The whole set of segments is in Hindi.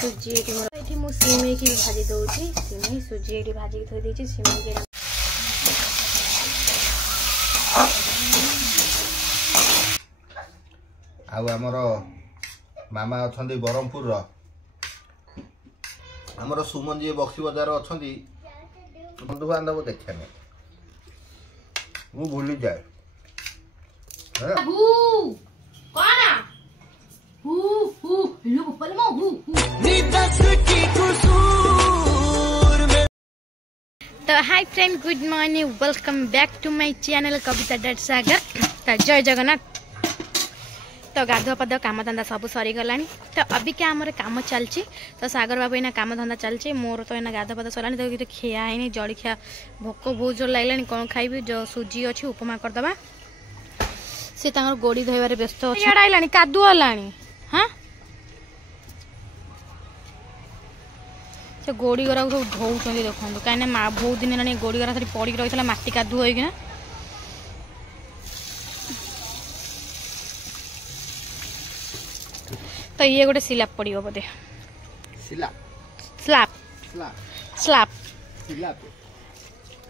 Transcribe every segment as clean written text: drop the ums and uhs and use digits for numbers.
सुजी ये मुझे सिमे की भाजी दूसरी सिमे सुजी ये भाजी थोड़ी देती सिमे के आमर मामा अच्छा ब्रह्मपुर आमर सुमन जी बक्सी बजार अच्छा बंधु बांधव देखा मु भूली जाए तो hi friend good morning welcome back to my channel Kavita dot Sagar. तो जय जगन्नाथ। तो गाधुआ पाधुआ काम धंदा सब सरी गला। तो अभी क्या आम काम चलती तो सागर बाबू एना काम धंदा चलती मोर तो एना गाधुआ पाधुआ सरला तो खिया है जड़िया भोक बहुत जोर लगे कौन खाइबी जो सुजी अच्छी उपमा करदे सी गोड़ी धोबार व्यस्त आईला कादुआ हाँ से गोड़ी गरा सब धोउं देखो कहीं बहुत दिन है गोड़ी गरा पड़ी रही है मटी कादु होना तो ये गोटे स्लैब पड़ो बोधे स्लैब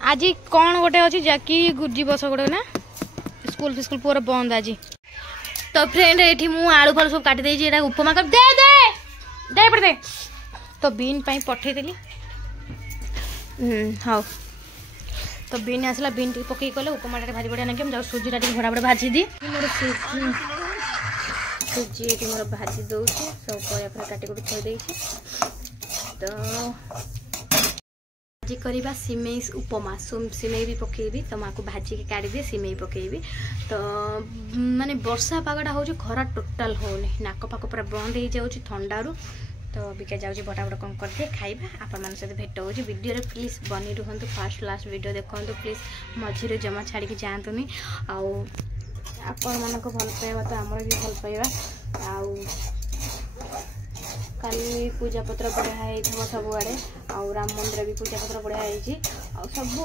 आज कौन गोटे अच्छी जाकि गुजी बस गोटे ना स्कूल फिस्कूल पूरा बंद आज। तो फ्रेंड ये मुझे आलू फालू सब काटी देती उपमा कर दे दे दे पड़े दे तो बीन पाई पठेदेली हाँ तो बीन आसला बीन टी पकई कले उपमा भारी बढ़िया लगे जाओ सुजी टी भड़ा भड़ा भाजी दी मोर सुजी ये मोर भाजी दौर सब पर काटी कुटी थोड़ी तो आज करवा सिमेई उपमा सिमेई भी पकेबी तो माँ को भाजी के काढ़ी दिए सिमेई पकेबी तो माने वर्षा पागटा हो खरा टोटाल होनी नाक पाक पूरा बंद हो जाऊँ ठंडारू। तो अबिका जाऊँगी बटाबट कौन करदे खाइबा आपण मान सहित भेट हो वीडियो रे प्लीज बनी रुहतु फास्ट लास्ट वीडियो देखो प्लीज मझे जमा छाड़ी जातुनी आपण मानक भल पाइबा तो आमर भी भल पाइबा आउ काली पूजा पत्र बढ़िया हो सबुआड़े आउ राम मंदिर भी पूजा पत्र बढ़िया हो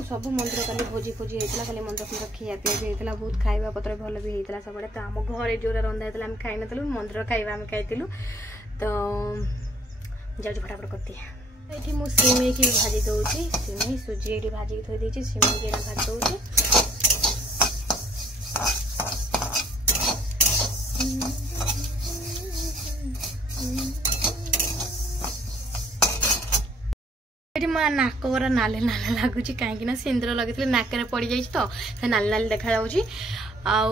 सब मंदिर काली भोजी फोजी होता खाली मंदिर फंदिर खिया पिया भी होता बहुत खाଇବା पत्र भल भी होता सबुआड़े। तो आम घरे जो रंधा होता आम खाई नु मंदिर खाଇବା आम खाइलु तो जाऊँ फटाफट करती ये मुझे सिमे की भाजी दूसरी सिमे सुजी ये भाजी थोड़ी देती सिमे के भाजी दूसरी मो नाक पूरा नाले नाले लगुच कहीं सिंदूर लगे नाक पड़ जाए तो नाली नाली देखा आउ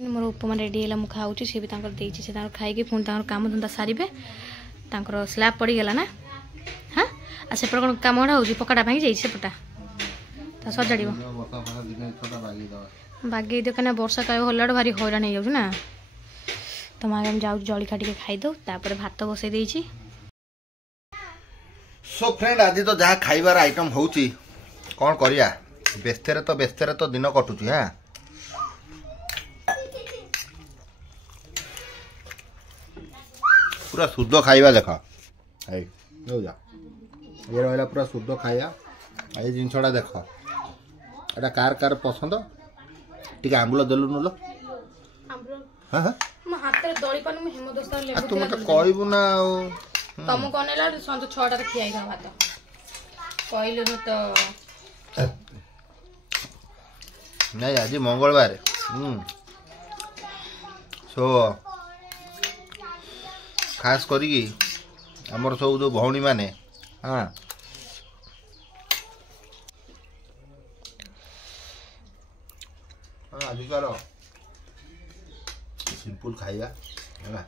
मोर उपमा रेडी है मुझे खाऊँ सी भी देती खाई पुणी काम धंदा सारे स्लैब पड़गला ना हाँ आ सेपटे कौन कम हो पकाटा भांगी जाइए सेपटा तो सजाड़ बागे दियो कहीं वर्षा कह होला भारी हैरान हो जाऊँ ना तो मैं जाऊँ जलिखा टे खाईदे तापर भात बसई देती। सो फ्रेंड आज तो जहाँ खाइबार आइटम होची कौन करिया व्यस्तर तो दिन कटुची हाँ पूरा शुद्ध खाइबा देख ये रहा पूरा शुद्ध खाइबा ये जिनसा देख एटा कार कार पसंद टी आंबुल देलु नुल हाँ हाँ तुम तो कहबू ना तुम कौन सज 6 खियाई भात कहलु तो नहीं आज मंगलवार सो खास करी आमर सब जो भौणी माने हाँ आजिकार सिंपल खाइबा है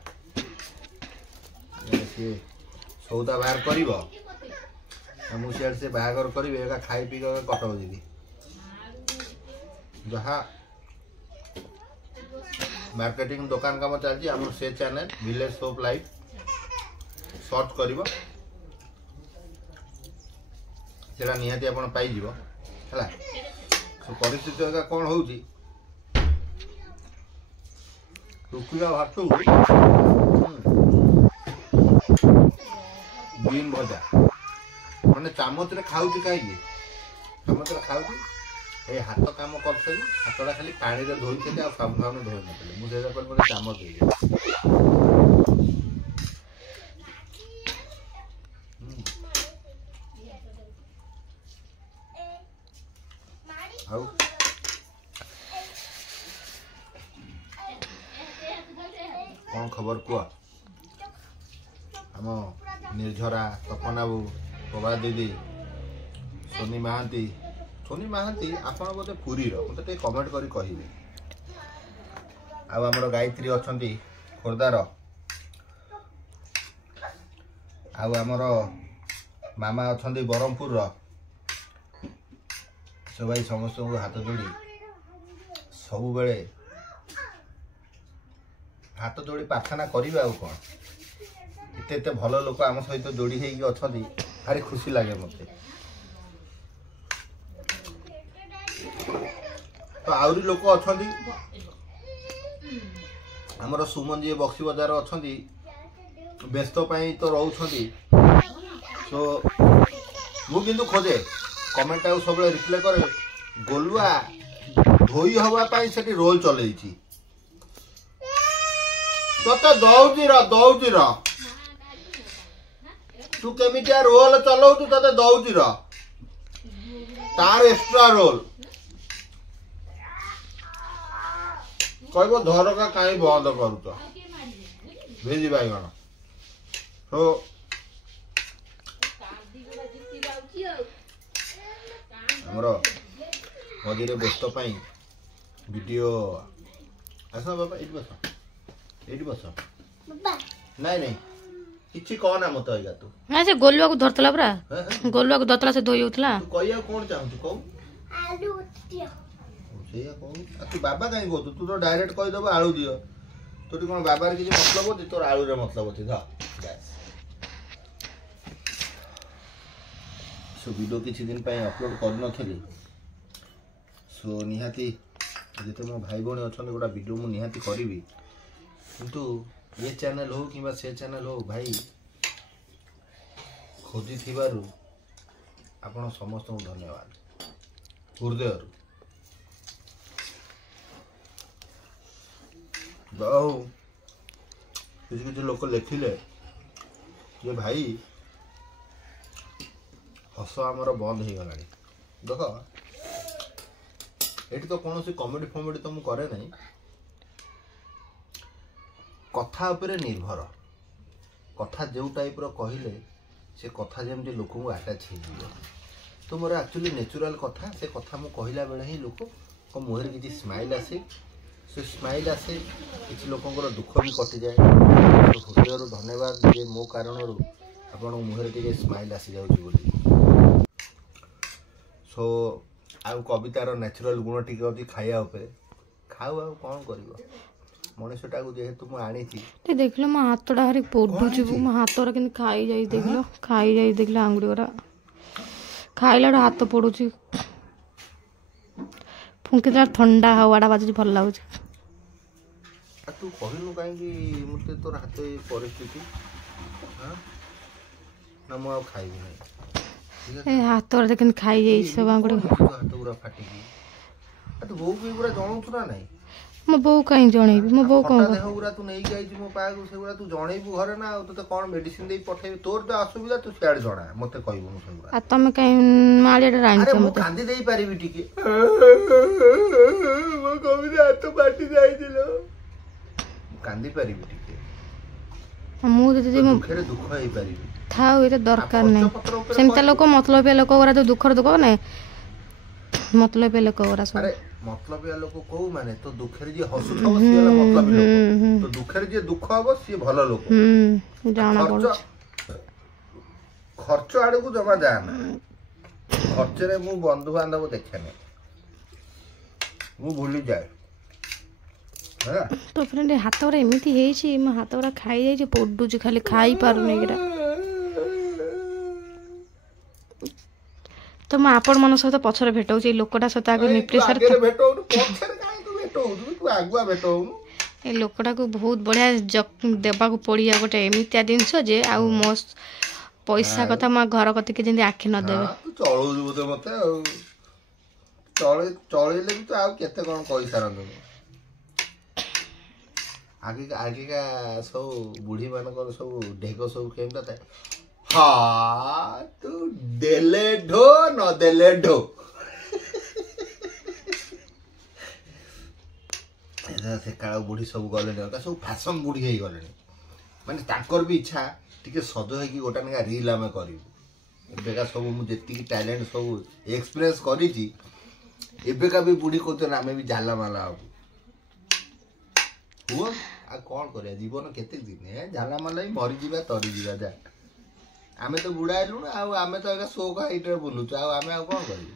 सी सौदा बाहर कर मुझे से बाहर करेगा खाई पी कटक जी जहाँ मार्केटिंग दुकान काम चलती आम से channel village soap life search करिवो सेटा निहाती आपण पाई जीवो हला। सो परिस्थिति का कोन होउची रुकिया भातु बीन भजा माने चामच रे खाउची काई चामच रे खाउची ए हाथ काम करथली हाथडा खाली पानी रे धोइथले आ साबुन धोइ नथले मु जेदा पर मने चामच देई आउ कौन खबर कुआ आम निर्झरा तपन बाबू प्रभा दीदी सोनी महांती आपण बोधे पुरी मत कमेंट करी कहिबे आमर गायत्री अछंती खोर्धार आमर मामा अछंती बरहमपुर सब भाई समस्त को हाथ जोड़ी सब बेले हाथ जोड़ी प्रार्थना करिबे आ कौन एते भल लोक आम सहित जोड़ी होगी अच्छा भारी खुशी लगे मते तो आउरी लोक अच्छा आमर सुमन जी बक्सी बजार अच्छा व्यस्त तो रोचंती सो मु किंतु खोजे कमेंट आउ सब रिप्लाई करे गोलुआ धोई हवा पाई सेठी रोल चलेइछि तते दौजी र तू केमिटिया रोल चलाऊ तू तते दौजी र तार एक्स्ट्रा रोल कहबो धरका काई बंद करूत भेजी बाईगण तो हमर मझे व्यस्त पाई वीडियो आस बाबा ये बस नहीं नहीं किछि कहना मत आइगा तू ना से गोलुआ को धरतला पूरा गोलुआ को धरतला से धोई उठला तू कहिया कोन चाहू कहू आलू दियो सेया कहू तू बाबा काई कहू तू तो डायरेक्ट कहि दबो आलू दियो तोटी कोन बाबार किछि मतलब होती तोर आलू रे मतलब होती धा सो वीडियो किछि दिन पय अपलोड कर नथली सो निहाती जेते मो भाई बणी अछन गोटा वीडियो मु निहाती करिवि किंतु ये चैनल हो कि से चैनल हो भाई खोजी थिबारु आपण समस्त को धन्यवाद हृदय बहु किसी लोक लिखिले ये भाई हस आमर बंद हो गला देख ये तो कौन सी कमेडी फमेडी तो मुझे करे नहीं कथा उपरे निर्भर कथा जो टाइप रो कहले से कथा जमती लोक को आटाच हो तो मोर एक्चुअली नेचुरल कथा से कथा मु कहला बेले ही लोक को मुहर किसी स्माइल आसे से स्माइल आसे किसी लोकंर दुख भी कटि जाए तो हृदय धन्यवाद जे मो कारण आपण मुहर टे स्माइल आसी जाउची बोली सो आउ कवितार नेचुरल गुण टिके अति खाया उपरे खाऊ आ कौन करिवो मनुष्यटा को जेहेतु मु आनी थी ते देखलो म हाथडा हरी पोडुची म हाथरा किन खाई जाई देखलो आंगुडी ओरा खाइला हाथ पोडुची फुंकेला ठंडा हवाडा बाजू भल लागुची तू कहिनु काई कि मते तोर हाथ ए परिस्थिति हां ना मु आ खाइबी नहीं ए हाथरा देखन खाई जाई सब आंगुडी हाथ पूरा फाटी की तू बहु भी पूरा जानू ना नहीं मो बो कहीं जणेबी मो बो कोन देह पूरा तू नहीं गई मो पाग से पूरा तू जणेबू घरे ना तो ते कोन मेडिसिन दे पठे तोर तो असुविधा तू सियाड जणा मते कहबो मु से पूरा आ तमे कहीं मालिया राणी अरे मु कांदी देई पारिबी टिके मो कविता हाथ फाटी जाई दिलो कांदी पारिबी टिके मु दे मो दुखरे दुख होई पारिबी थाओ एते दरकार नै सेमता लोक मतलब लोक ओरा तो दुखर दुख नै मतलब लोक ओरा सब अरे मतलब या लोक को माने तो दुखरे जे हसु थब से वाला मतलब लोक तो दुखरे जे दुख हबो से भलो लोक जाना पड़ खर्च आड़ को जमा जाना खर्च रे मु बंधु बांधव देखे नै मु भूली जाए तो फ्रेंड हाथ एमती है हाथ खाई जाए पोडुची खाली खाई पार नहीं तो मैं आपण मन सहित पछरे भेटौ छी लोकटा सहित आगे निप्रेसर आगे भेटो पछरे काहे तू भेटो तू आगुआ भेटो ए लोकटा को बहुत बढ़िया देबा को पड़िया गोटे एमितिया जिनस जे आ मो पैसा कथा मैं घर कति के जेंति आखि न देबे तू चळौ बोते मते चळैले भी तो आ केते कोन कहि सारन आगे का सब बुढ़ी मान सब ढेक सब केमता था हाँ तू देले ढो न देले ढो से काल बुढ़ी सब गले सब फैशन बुढ़ी हो गले माने ताकर भी इच्छा टिके सज है कि गोटा ना रील आम करेका सब मुझे टैलेंट सब एक्सपीरियंस करी एबेका भी बुढ़ी कहते आम भी जाला माला हुआ आ कौन करे जीवन केते दिन है जाला माला मरी जीवा तरी जीवा जा आमे तो बुढ़ा हेलु ना आमे तो एका शोक हाइटर बुलु आ आमे आ कौन करी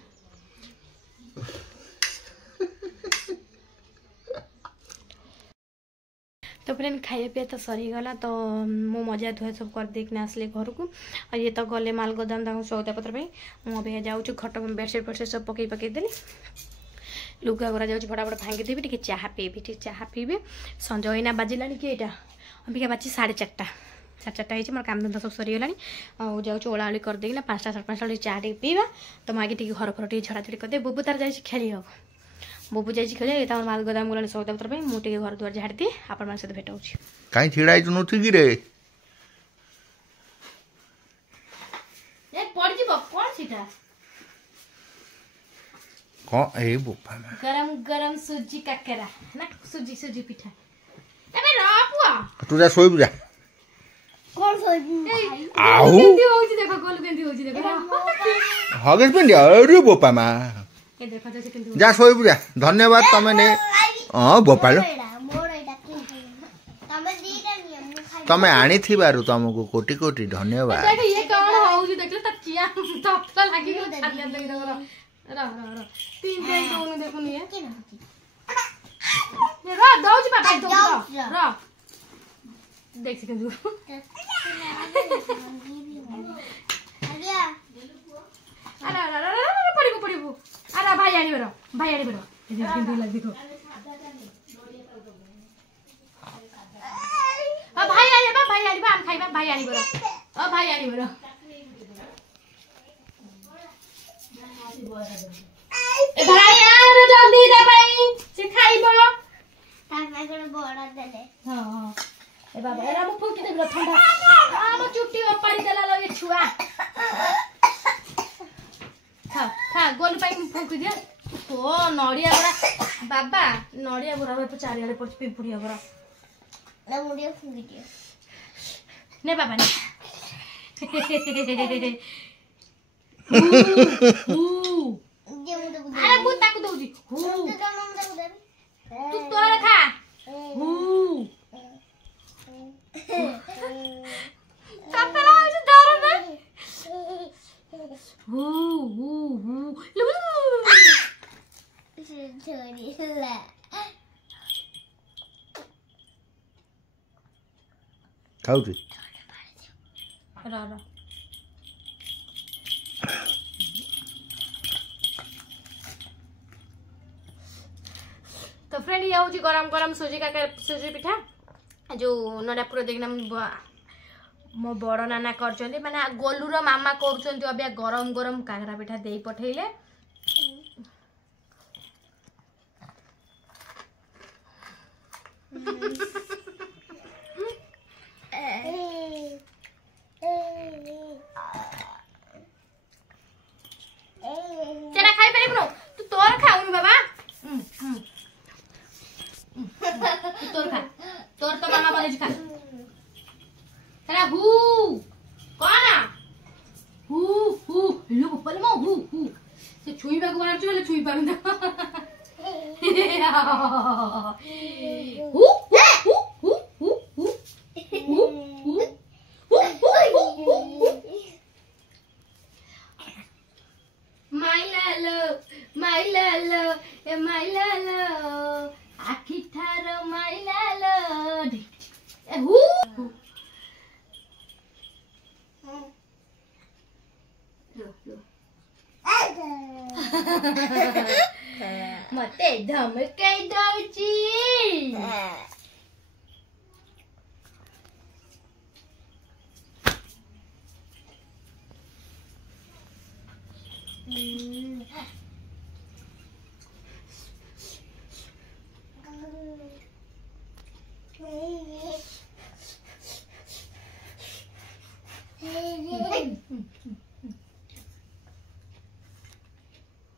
तो फ्रेंड खाइए पिए तो सरीगला तो मो मजा धुआ सब कर देखने आसली घर को और ये तो गले माल गोदाम सौदा पत्र मुझे जाऊँ खट बेडसीट फेडसीट सब पकई पकई देली लुगा गुरा जाऊँ फटाफट भांगी देवी टी चाह पीबी टी चाह पीबे संज इना बाजिला कि यहाँ अबिका बाजी 4:30 4:30 मोर काम धंदा सब सरीगला जाऊँ ओलाओली करदे 5टा 5:30 चाह टी पीवा तो मुझे टी घर फर झड़ाझड़ी करदे बुबू तार जा खेली बुबू जा खेल माल गोदाम गलानी सौदा पत्र मुझे घर दुआर झाड़ी दिए आपण मान सहित भेट हो कहीं छिड़ा कि रे गरम गरम सूजी काकेरा ना सूजी पिठा तू जा सोई जा कौन सोई आउ देखो गोल केंदी होची देखो हगेस पेंडी अरे बोपा मा जा सोई जा धन्यवाद तमे ने हां बोपालो तमे आनी थी बारु तुमको कोटि कोटि धन्यवाद देख ये कौन होउची देखले त चिया तपला लागी गेल छाले लगी देखो र तीन दिन दोनु देखो नि ये र दौजी पापा दौ र देख सके दु अरे पड़िबो अरे भाई आनी बरो देखो देखो भाई आनी आम खाइबा भाई आनी बरो भाई यार जल्दी जा भाई से खाइबो ताका कोन बड़ा देले हां ए बाबा एरा मु फुकी देबो ठंडा आ मो चुट्टी ओपारी देला लगे छुआ खा गोल पाई फुकी दे ओ नड़िया बरा बाबा नड़िया बरा पे चारियाले पछ पिंपुड़िया बरा ना मुड़िया फुकी दे ने बाबा ने अरे मु ताकू दउजी तू तोर खा तापला आज डर ना खाऊ तो फ्रेंड ये हूँ गरम गरम सूजी सूजी पिठा जो नड़ापुर देखना मो बड़ नाना कर माने गोलूर मामा कर गरम गरम काकरा पिठा दे पठेले चला खाई पारे तू तोर खाऊन बाबा तोर खा तोर तो मामा बोले खा चला हु कोना हु लो पल मो हु से छुईबा को मारछु बोले छुई पारु ना हु माई लालो आखी ठार माई लालो हु लो मते धमकाई दउची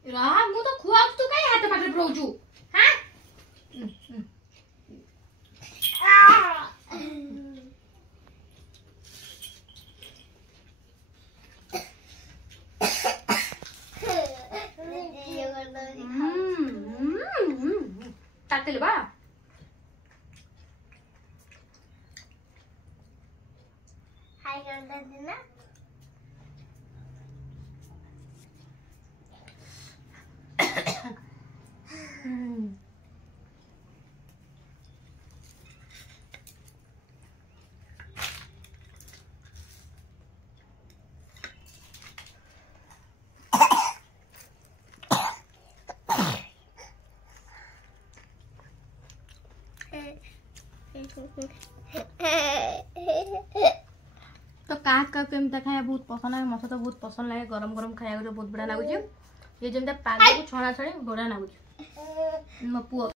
रहा मु तो खुआ तू काई हाथ पाटे ब्रोजू हां तातेल बा हाय कर दे ना तो का केमता खाया बहुत पसंद है मत तो बहुत पसंद लगे गरम गरम खाया बढ़िया लगुच ये जमी पाग को छणा छणी बढ़िया लगुच मो पुआ